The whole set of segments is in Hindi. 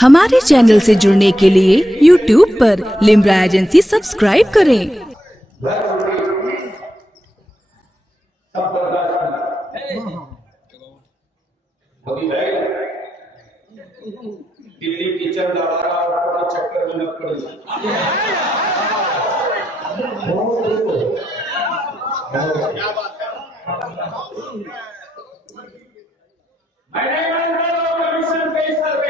हमारे चैनल से जुड़ने के लिए YouTube पर लिम्रा एजेंसी सब्सक्राइब करें। दिल्ली की चल रहा और चक्कर में लग पड़ी। क्या बात है? मैंने कमीशन पेश करने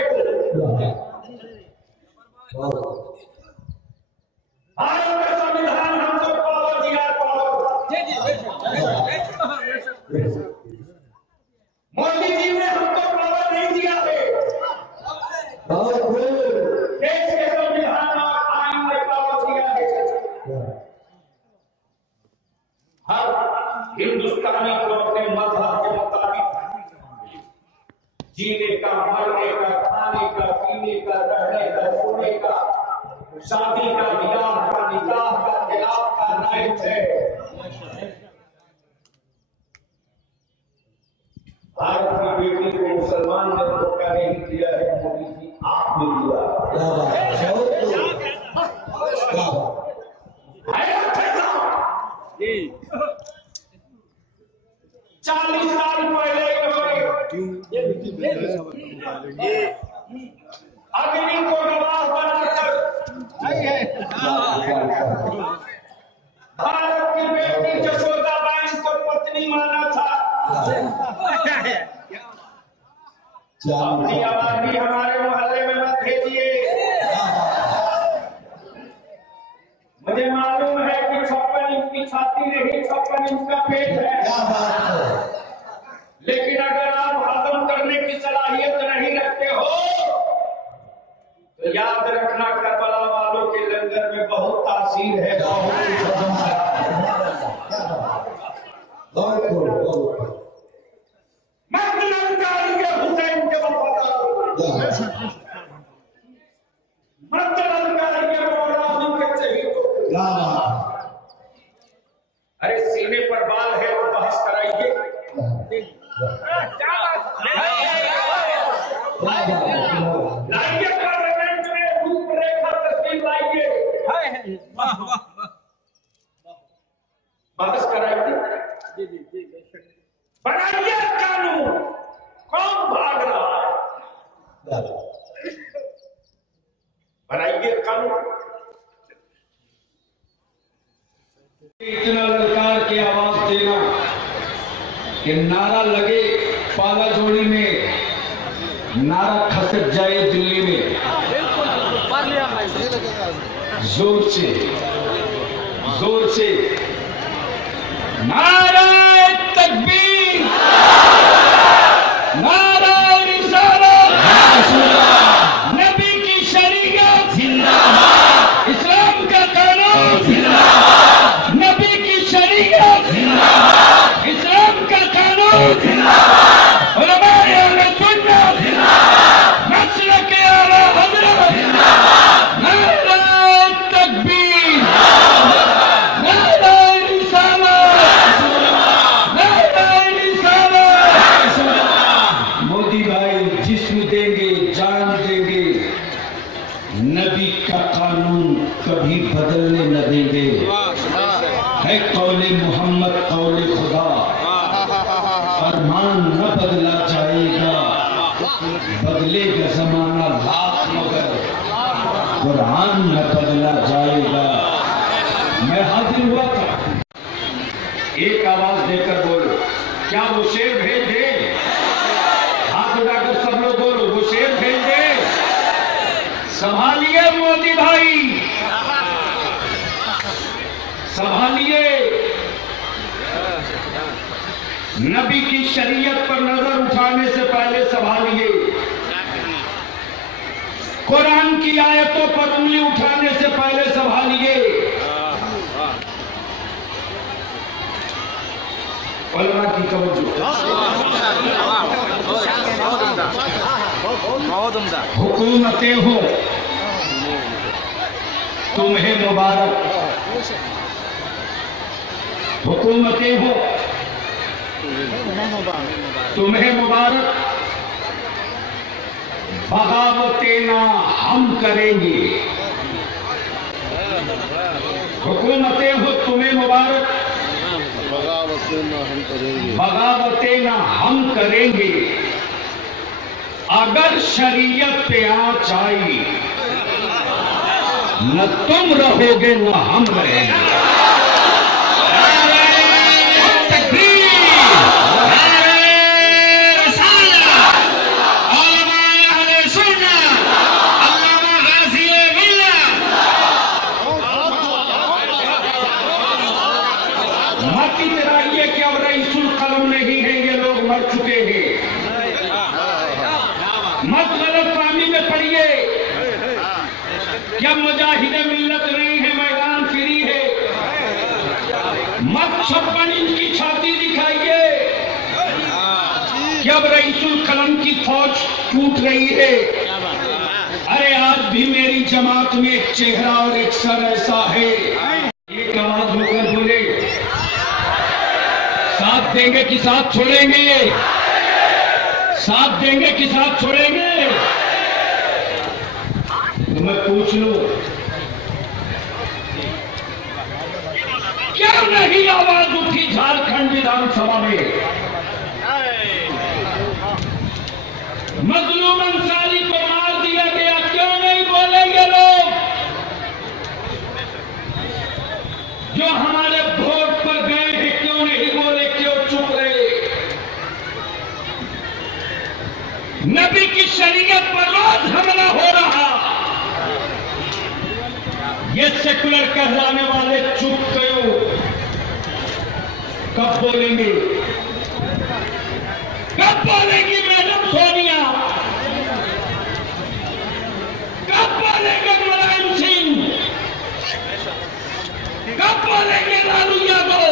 भारत का संविधान हम सबको अधिकार मोदी जी ने हमको पावर नहीं दिया है। देश के संविधान और आइन में पावर दिया है। हर हिंदुस्तानी को अपने मजहब के मुताबिक जीने का, मरने का, खाने का, पीने का, रहने का, सोने का, शादी का, विवाह का, निकाह का, तिलाक का राइट है। भारत की बेटी को मुसलमान ने धोखा नहीं दिया है, मोदी जी आपने दिया। 40 साल पहले अग्नि को गवाह बनाकर भारत की बेटी यशोदाबाई को पत्नी माना था। अपनी आबादी हमारे मोहल्ले में मत भेजिए। मुझे मालूम है कि 56 इंच की छाती नहीं, 56 इंच का पेट है, लेकिन अगर आप हजम करने की सलाहियत नहीं रखते हो तो याद रखना, करबला वालों के लंगर में बहुत तासीर है, हुसैन के वफादार अरे सीने पर बाल है और बहस कराइए। लाइए पार्लियामेंट में रूपरेखा तस्वीर लाइए, बहस कराइए, बनाइए कानून। कौन भाग रहा है? बनाइए कानून। इतना ललकार की आवाज देना कि नारा लगे पाला जोड़ी में, नारा खसक जाए दिल्ली में। जोर से जोर से नारा तकबीर, नारा रिसालत, नबी की शरीयत जिंदाबाद, इस्लाम का कानून जिंदाबाद, नबी की शरीयत जिंदाबाद, इस्लाम का कानून जिंदाबाद, उलमाए अहले सुन्नत जिंदाबाद, मसलक ए आला हज़रत जिंदाबाद, नारा तकबीर, नारा रिसालत, नारा रिसालत। मोदी भाई जिस्म देंगे, जान देंगे, नबी का कानून कभी बदलने न देंगे। है कौले मोहम्मद कौले खुदा, फरमान न बदला जाएगा, बदलेगा जमाना लाख मगर कुरान न बदला जाएगा। मैं हाजिर हुआ था, एक आवाज देकर बोलो, क्या वो शेर भेज दे? हाथ उठाकर सब लोग बोलो, वो शेर भेज दे। संभालिए मोदी भाई, संभालिए। नबी की शरीयत पर नजर उठाने से पहले संभालिए। कुरान की आयतों पर उंगली उठाने से पहले संभालिए। उलमा की तवज्जो, हुकूमतें हो तुम्हें मुबारक, हुकूमतें हो तुम्हें मुबारक, बगावतें ना हम करेंगे। हुकूमतें हो तुम्हें मुबारक, बगावतें ना हम करेंगे। अगर शरीयत पे आँच आई न तुम रहोगे न हम रहेंगे। मत इतराइए कि अब रईसुल कलम नहीं है, ये लोग मर चुके हैं। मत गलतफहमी में पड़िए क्या मुजाहिदे मिल्लत नहीं है, मैदान फ्री है। मत 56 इंच की छाती दिखाइए कि अब रईसुल कलम की फौज टूट रही है। अरे आज भी मेरी जमात में एक चेहरा और एक सर ऐसा है, एक आवाज होकर बोले साथ देंगे कि साथ छोड़ेंगे, साथ देंगे कि साथ छोड़ेंगे। तो मैं पूछ लूं क्या नहीं आवाज उठी झारखंड विधानसभा में? मजलूम अंसारी को मार दिया गया, क्यों नहीं बोलेंगे लोग? जो हमारे वोट पर गए हैं क्यों नहीं बोले, क्यों चुप रहे? नबी की शरीयत पर रोज हमला हो रहा, ये सेकुलर कहलाने वाले चुप क्यों? कब बोलेंगे? कब बोलेंगी मैडम सोनिया? कब बोलेंगे मुलायम सिंह? कब बोलेंगे लालू यादव?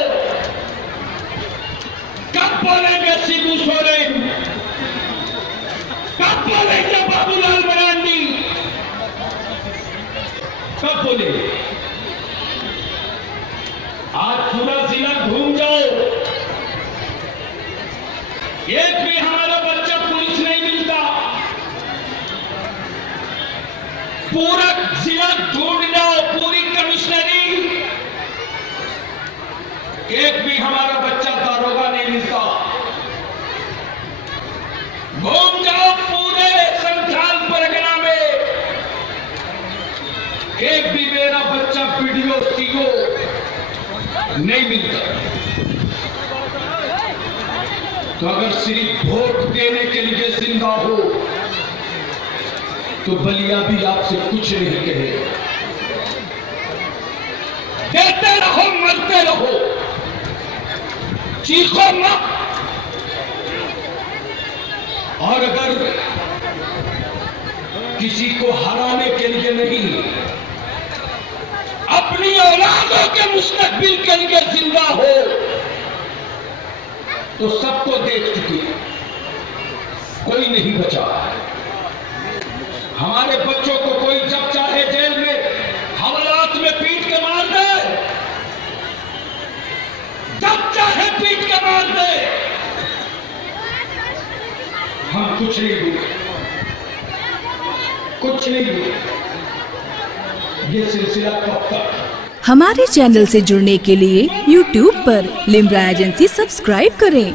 कब बोलेंगे शिबू सोरेन? कब बोलेंगे बाबूलाल मरांडी? कब बोले? आज पूरा जिला घूम जाओ, एक भी हमारा बच्चा पुलिस नहीं मिलता। पूरा जिला ढूंढ जाओ, पूरी कमिश्नरी, एक भी हमारा बच्चा दारोगा नहीं मिलता। घूम जाओ पूरे संथाल परगना में, एक भी मेरा बच्चा पीडीओ सीओ नहीं मिलता। तो अगर सिर्फ वोट देने के लिए जिंदा हो तो बलिया भी आपसे कुछ नहीं कहे। देते रहो, मरते रहो, चीखो मत। और अगर किसी को हराने के लिए नहीं, अपनी औलादों के मुस्तकबिल के लिए जिंदा हो तो सबको देख चुकी, कोई नहीं बचा। हमारे बच्चों को कोई जब चाहे जेल में हवालात में पीट के मार दे, जब चाहे पीट के मार दे, हम कुछ नहीं बोले, कुछ नहीं बोले। ये सिलसिला कब तक? हमारे चैनल से जुड़ने के लिए YouTube पर लिम्रा एजेंसी सब्सक्राइब करें।